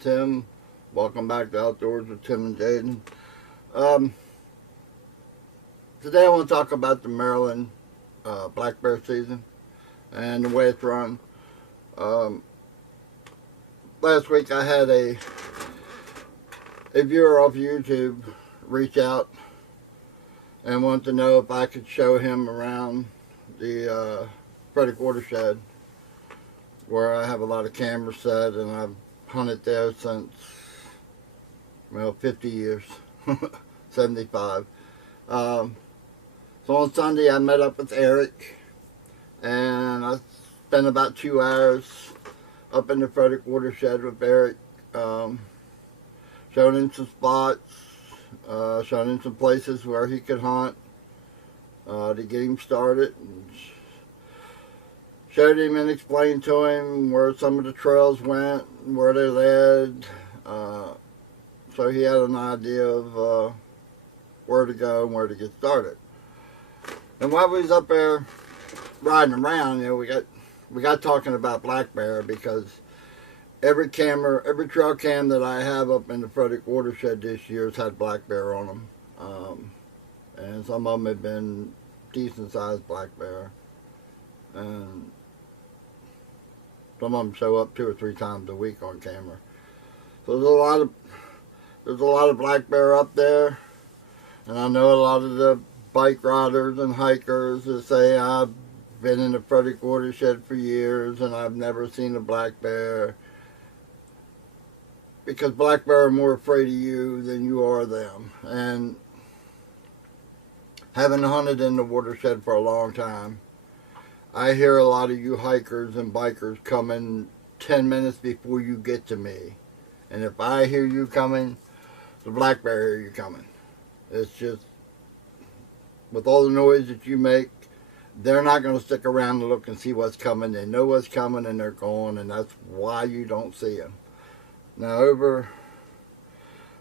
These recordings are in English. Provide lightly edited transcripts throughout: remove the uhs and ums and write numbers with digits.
Tim. Welcome back to Outdoors with Tim and Jayden. Um, Today I want to talk about the Maryland black bear season and the way it's run. Um, Last week I had a viewer off YouTube reach out and wanted to know if I could show him around the Frederick watershed, where I have a lot of cameras set, and I've hunted there since, 50 years, 75. So on Sunday I met up with Eric, and I spent about 2 hours up in the Frederick watershed with Eric, showing him some spots, showing him some places where he could hunt to get him started. And showed him and explained to him where some of the trails went and where they led, so he had an idea of where to go and where to get started. And while we was up there riding around, we got talking about black bear, because every trail cam that I have up in the Frederick watershed this year has had black bear on them, and some of them have been decent sized black bear, and some of them show up 2 or 3 times a week on camera. So there's a lot of black bear up there, and I know a lot of the bike riders and hikers that say, I've been in the Frederick watershed for years and I've never seen a black bear, because black bear are more afraid of you than you are them. And having hunted in the watershed for a long time, I hear a lot of you hikers and bikers coming 10 minutes before you get to me. And if I hear you coming, the black bear hear you coming. It's just, with all the noise that you make, they're not going to stick around to look and see what's coming. They know what's coming and they're gone, and that's why you don't see them. Now, over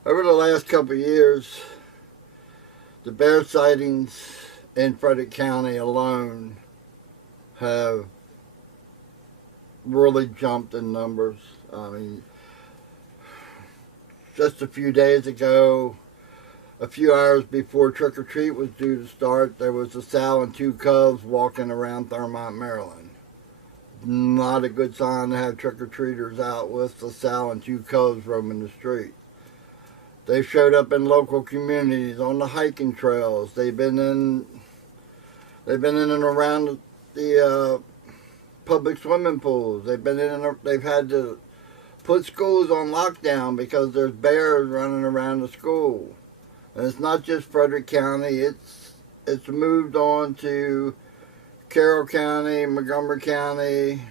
the last couple of years, the bear sightings in Frederick County alone have really jumped in numbers. I mean, just a few days ago, a few hours before trick or treat was due to start, there was a sow and 2 cubs walking around Thurmont, Maryland. Not a good sign to have trick or treaters out with a sow and 2 cubs roaming the street. They've showed up in local communities, on the hiking trails. They've been in and around the public swimming pools. They've been in and they've had to put schools on lockdown because there's bears running around the school. And it's not just Frederick County. It's moved on to Carroll County, Montgomery County,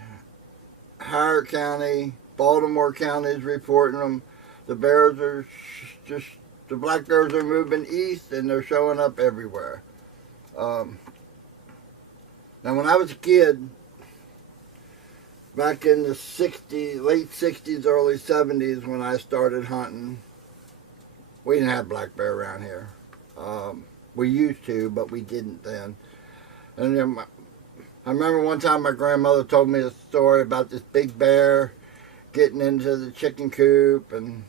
Howard County, Baltimore County is reporting them. The bears are the black bears are moving east, and they're showing up everywhere. Now, when I was a kid, back in the late 60s, early 70s, when I started hunting, we didn't have black bear around here. We used to, but we didn't then. And then I remember one time my grandmother told me a story about this big bear getting into the chicken coop and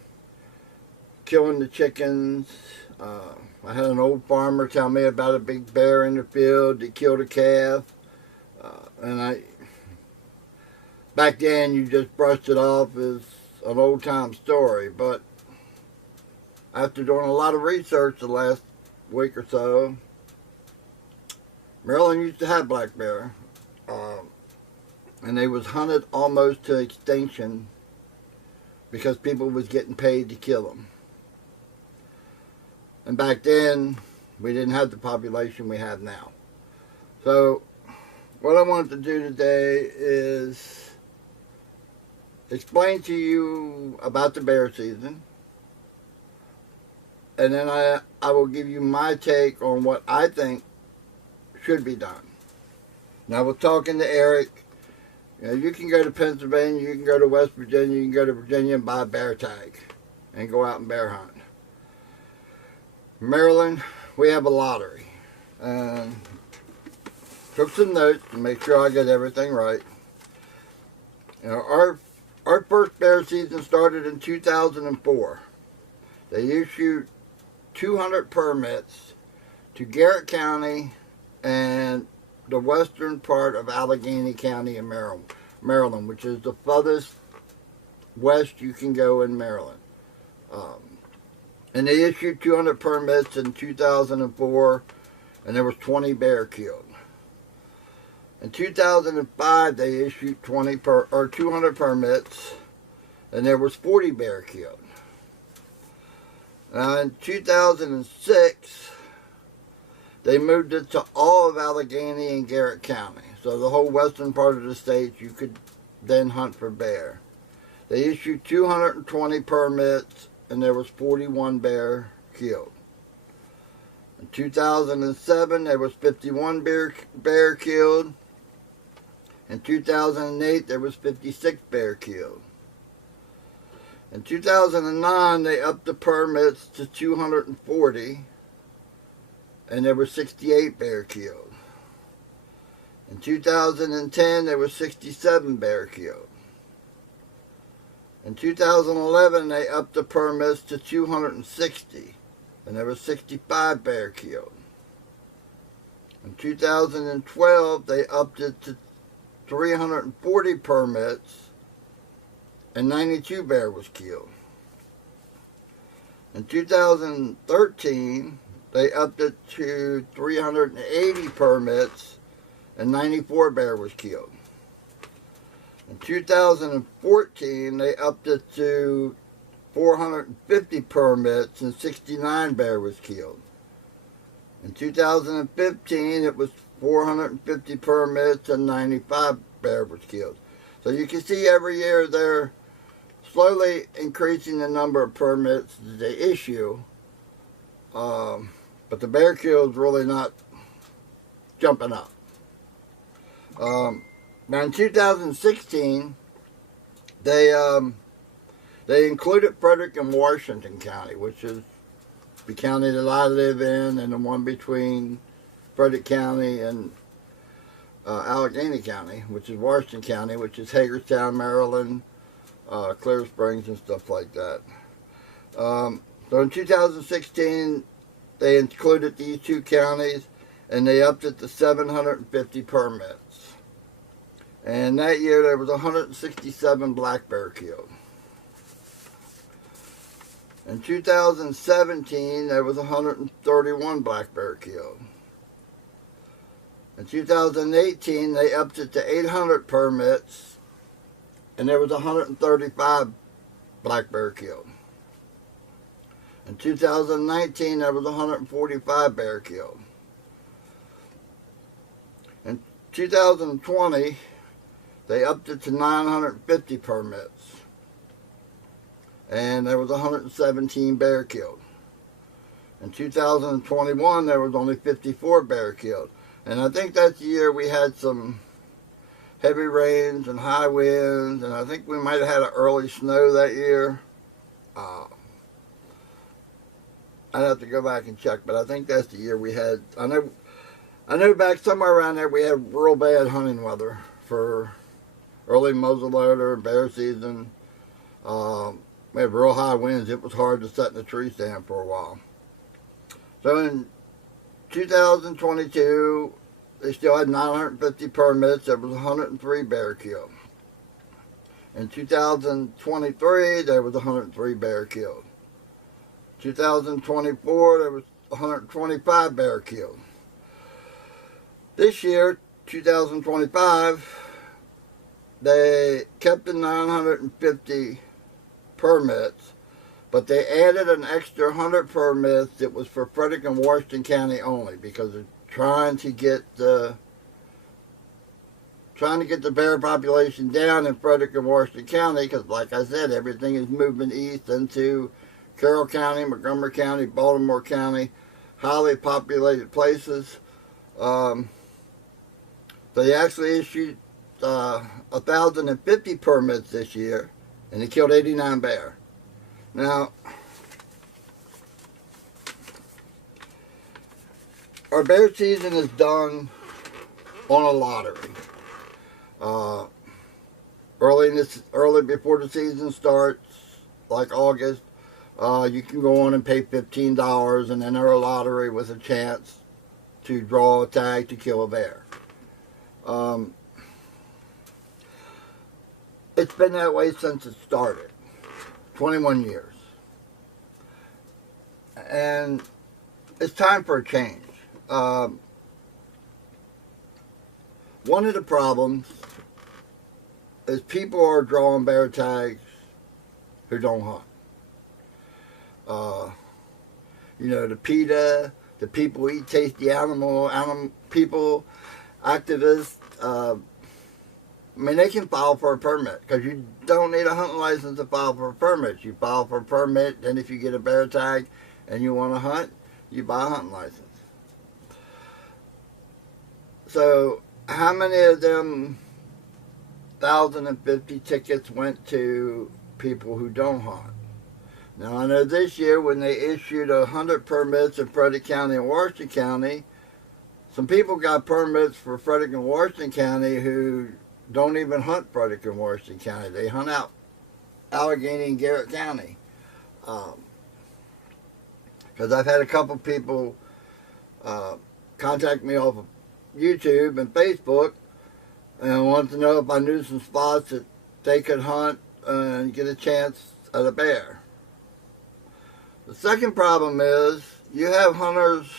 killing the chickens. I had an old farmer tell me about a big bear in the field that killed a calf. Back then you just brushed it off as an old time story, but after doing a lot of research the last week or so, Maryland used to have black bear, and they was hunted almost to extinction because people was getting paid to kill them. And back then, we didn't have the population we have now. So, what I wanted to do today is explain to you about the bear season, and then I will give you my take on what I think should be done. Now, we're talking to Eric. You can go to Pennsylvania, you can go to West Virginia, you can go to Virginia and buy a bear tag and go out and bear hunt. Maryland, we have a lottery. And took some notes to make sure I get everything right. Our Our first bear season started in 2004. They issued 200 permits to Garrett County and the western part of Allegheny County in Maryland, which is the furthest west you can go in Maryland. And they issued 200 permits in 2004, and there was 20 bear killed. In 2005, they issued 200 permits, and there was 40 bear killed. Now, in 2006, they moved it to all of Allegheny and Garrett County. So the whole western part of the state, you could then hunt for bear. They issued 220 permits, and there was 41 bear killed. In 2007, there was 51 bear killed. In 2008, there was 56 bear killed. In 2009, they upped the permits to 240, and there were 68 bear killed. In 2010, there were 67 bear killed. In 2011, they upped the permits to 260, and there were 65 bear killed. In 2012, they upped it to 340 permits, and 92 bear was killed. In 2013, they upped it to 380 permits, and 94 bear was killed. In 2014, they upped it to 450 permits, and 69 bear was killed. In 2015, it was 450 permits, and 95 bear was killed. So you can see every year they're slowly increasing the number of permits that they issue, but the bear kill is really not jumping up. Now in 2016, they included Frederick and Washington County, which is the county that I live in, and the one between Frederick County and Allegheny County, which is Washington County, which is Hagerstown, Maryland, Clear Springs, and stuff like that. So in 2016, they included these two counties, and they upped it to 750 permits. And that year, there was 167 black bear killed. In 2017, there was 131 black bear killed. In 2018, they upped it to 800 permits, and there was 135 black bear killed. In 2019, there was 145 bear killed. In 2020, they upped it to 950 permits, and there was 117 bear killed. In 2021, there was only 54 bear killed. And I think that's the year we had some heavy rains and high winds, and I think we might have had an early snow that year. I'd have to go back and check, but I think that's the year we had. I know back somewhere around there we had real bad hunting weather for early muzzleloader, bear season. We had real high winds. It was hard to set in the tree stand for a while. So in 2022, they still had 950 permits. There was 103 bear killed. In 2023, there was 103 bear killed. 2024, there was 125 bear killed. This year, 2025, they kept the 950 permits, but they added an extra 100 permits that was for Frederick and Washington County only, because they're trying to get the bear population down in Frederick and Washington County, because like I said, everything is moving east into Carroll County, Montgomery County, Baltimore County, highly populated places. They actually issued 1,050 permits this year, and they killed 89 bear. Now, our bear season is done on a lottery. early before the season starts, like August, you can go on and pay $15 and enter a lottery with a chance to draw a tag to kill a bear. It's been that way since it started, 21 years. And it's time for a change. One of the problems is people are drawing bear tags who don't hunt. You know, the PETA, the people who eat tasty animal people, activists, I mean, they can file for a permit because you don't need a hunting license to file for a permit. You file for a permit, then if you get a bear tag and you want to hunt, you buy a hunting license. So, how many of them 1,050 tickets went to people who don't hunt? Now, I know this year when they issued 100 permits in Frederick County and Washington County, some people got permits for Frederick and Washington County who don't even hunt Frederick and Washington County. They hunt out Allegheny and Garrett County. Because I've had a couple people contact me off of YouTube and Facebook and want to know if I knew some spots that they could hunt and get a chance at a bear. The second problem is you have hunters,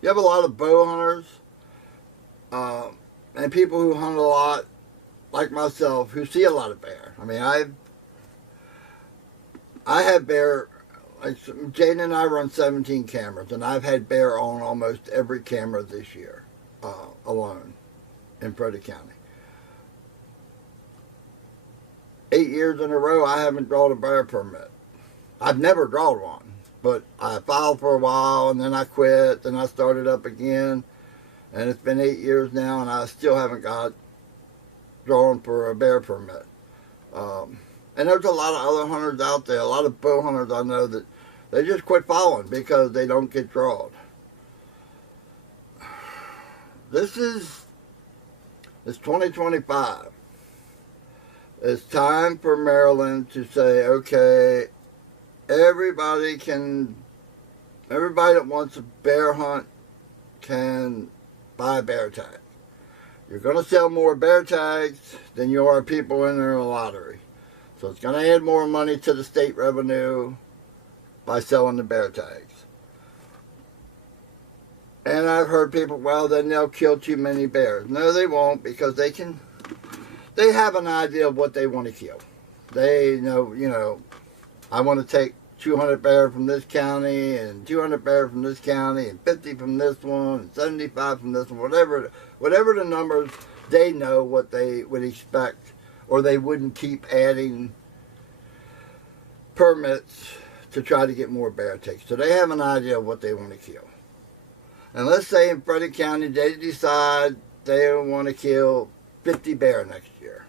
you have a lot of bow hunters and people who hunt a lot, like myself, who see a lot of bear. I mean, I have bear, like Jayden and I run 17 cameras, and I've had bear on almost every camera this year alone in Frederick County. 8 years in a row, I haven't drawn a bear permit. I've never drawn one, but I filed for a while, and then I quit, and I started up again, and it's been 8 years now, and I still haven't got drawn for a bear permit. And there's a lot of other hunters out there, a lot of bow hunters I know that they just quit following because they don't get drawn. It's 2025. It's time for Maryland to say, okay, everybody that wants a bear hunt can buy a bear tag. You're going to sell more bear tags than you are people entering a lottery. So it's going to add more money to the state revenue by selling the bear tags. And I've heard people, well, then they'll kill too many bears. No, they won't, because they have an idea of what they want to kill. They know, I want to take 200 bear from this county, and 200 bear from this county, and 50 from this one, and 75 from this one, whatever the numbers, they know what they would expect, or they wouldn't keep adding permits to try to get more bear tags. So they have an idea of what they want to kill. And let's say in Frederick County, they decide they want to kill 50 bear next year.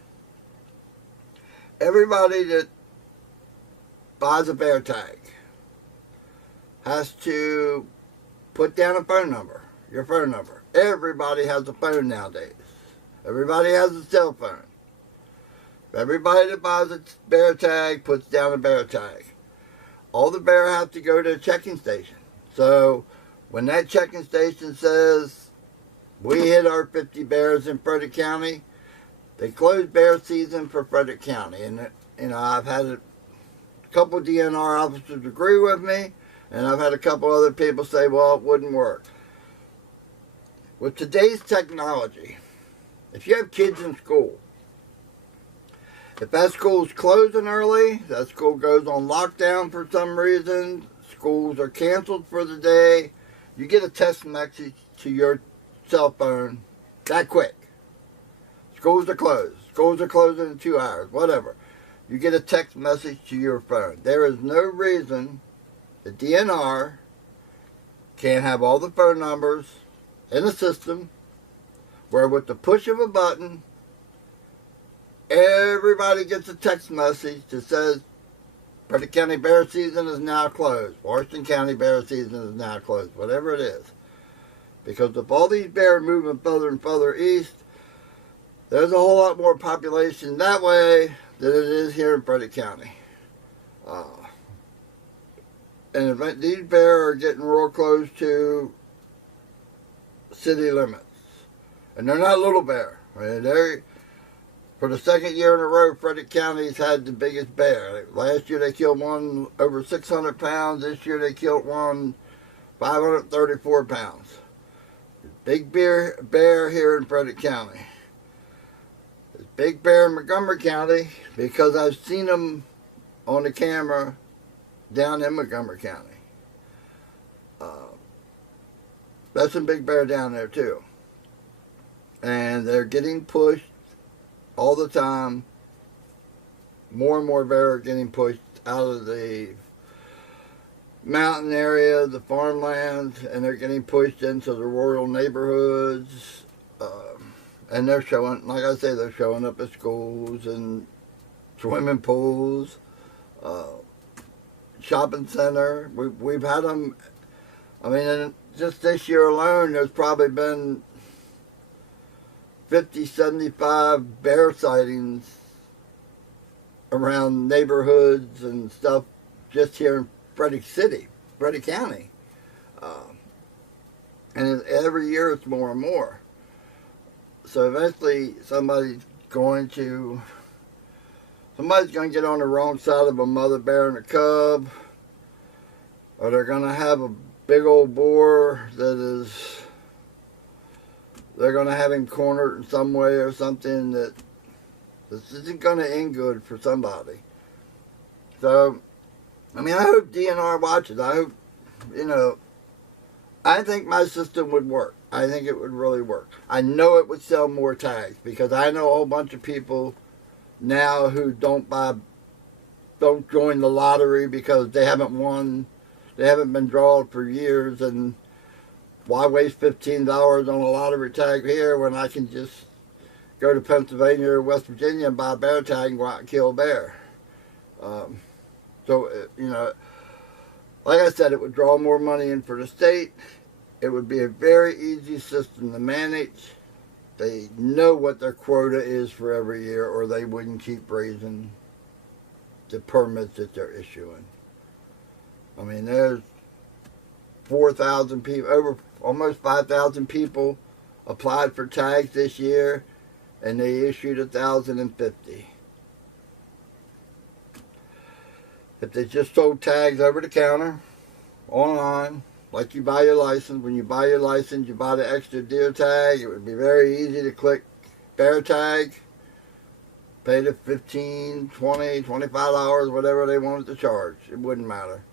Everybody that buys a bear tag has to put down a phone number, your phone number. Everybody has a phone nowadays. Everybody has a cell phone. Everybody that buys a bear tag puts down a bear tag. All the bear have to go to a checking station. So when that checking station says we hit our 50 bears in Frederick County, they close bear season for Frederick County. And I've had a couple DNR officers agree with me, and I've had a couple other people say, well, it wouldn't work. With today's technology, if you have kids in school, if that school's closing early, that school goes on lockdown for some reason, schools are canceled for the day, you get a text message to your cell phone that quick. Schools are closed. Schools are closing in 2 hours, whatever. You get a text message to your phone. There is no reason the DNR can't have all the phone numbers in the system where with the push of a button, everybody gets a text message that says Frederick County bear season is now closed. Washington County bear season is now closed. Whatever it is. Because if all these bears are moving further and further east, There's a whole lot more population that way than it is here in Frederick County. Uh, and these bears are getting real close to city limits. And they're not little bear. I mean, they're, for the second year in a row, Frederick County's had the biggest bear. Last year they killed one over 600 pounds. This year they killed one 534 pounds. Big bear here in Frederick County. Big bear in Montgomery County because I've seen them on the camera down in Montgomery County. That's some big bear down there too. And they're getting pushed all the time. More and more bear are getting pushed out of the mountain area, the farmlands, and they're getting pushed into the rural neighborhoods. And they're showing, like I say, they're showing up at schools and swimming pools, shopping center. We've had them, I mean, just this year alone, there's probably been 50, 75 bear sightings around neighborhoods and stuff just here in Frederick County. And every year it's more and more. So eventually somebody's going to get on the wrong side of a mother bear and a cub, or they're going to have a big old boar they're going to have him cornered in some way or something that this isn't going to end good for somebody. So, I mean, I hope DNR watches. I hope, I think my system would work. I think it would really work. I know it would sell more tags because I know a whole bunch of people now who don't join the lottery because they haven't won, they haven't been drawn for years, and why waste $15 on a lottery tag here when I can just go to Pennsylvania or West Virginia and buy a bear tag and go out and kill a bear. Like I said, it would draw more money in for the state. It would be a very easy system to manage. They know what their quota is for every year, or they wouldn't keep raising the permits that they're issuing. I mean, there's 4,000 people, over almost 5,000 people applied for tags this year, and they issued 1,050. If they just sold tags over the counter, online, like you buy your license, when you buy your license, you buy the extra deer tag, it would be very easy to click bear tag, pay the $15, $20, $25, whatever they wanted to charge. It wouldn't matter.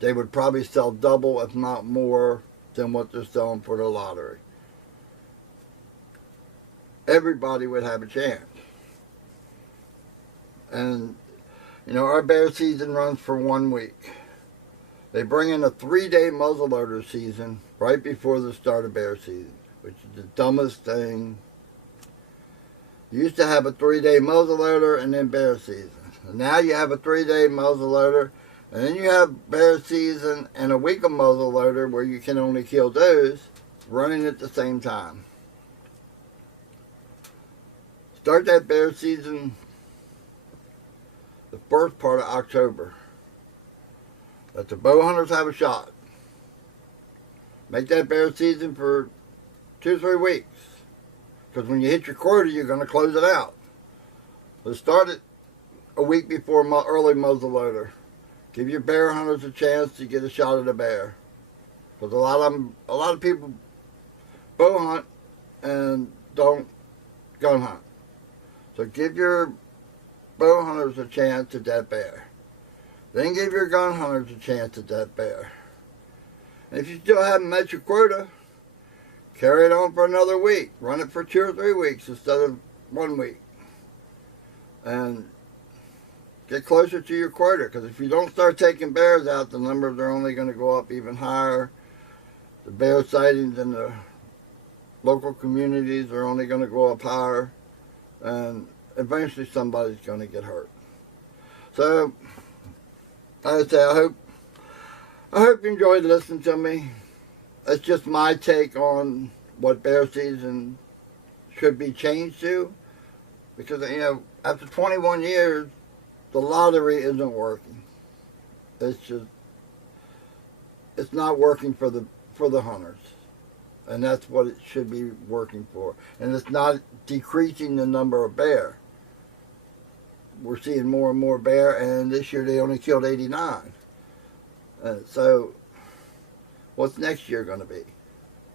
They would probably sell double, if not more, than what they're selling for the lottery. Everybody would have a chance. And, our bear season runs for 1 week. They bring in a 3-day muzzleloader season right before the start of bear season, which is the dumbest thing. You used to have a 3-day muzzleloader and then bear season. And now you have a 3-day muzzleloader, and then you have bear season and a week of muzzleloader where you can only kill those running at the same time. Start that bear season the first part of October. Let the bow hunters have a shot. Make that bear season for 2 or 3 weeks. Because when you hit your quota, you're going to close it out. So start it a week before early muzzleloader. Give your bear hunters a chance to get a shot at a bear. Because a lot of people bow hunt and don't gun hunt. So give your bow hunters a chance at that bear. Then give your gun hunters a chance at that bear. And if you still haven't met your quota, carry it on for another week. Run it for 2 or 3 weeks instead of 1 week. And get closer to your quota, because if you don't start taking bears out, the numbers are only going to go up even higher. The bear sightings in the local communities are only going to go up higher. And eventually somebody's going to get hurt. So, like I say, I hope you enjoyed listening to me. That's just my take on what bear season should be changed to, because after 21 years, the lottery isn't working. It's not working for the hunters, and that's what it should be working for. And it's not decreasing the number of bear. We're seeing more and more bear, and this year they only killed 89. So, what's next year going to be?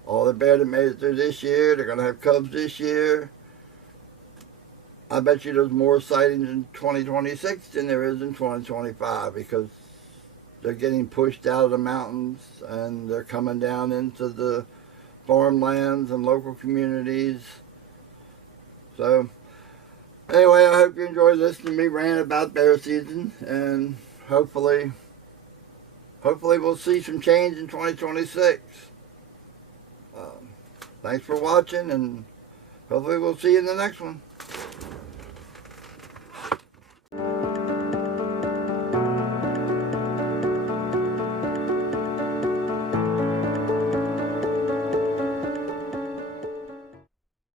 All the bear that made it through this year, they're going to have cubs this year. I bet you there's more sightings in 2026 than there is in 2025, because they're getting pushed out of the mountains and they're coming down into the farmlands and local communities. So, anyway, I hope you enjoyed listening to me rant about bear season, and hopefully we'll see some change in 2026. Thanks for watching, and hopefully we'll see you in the next one.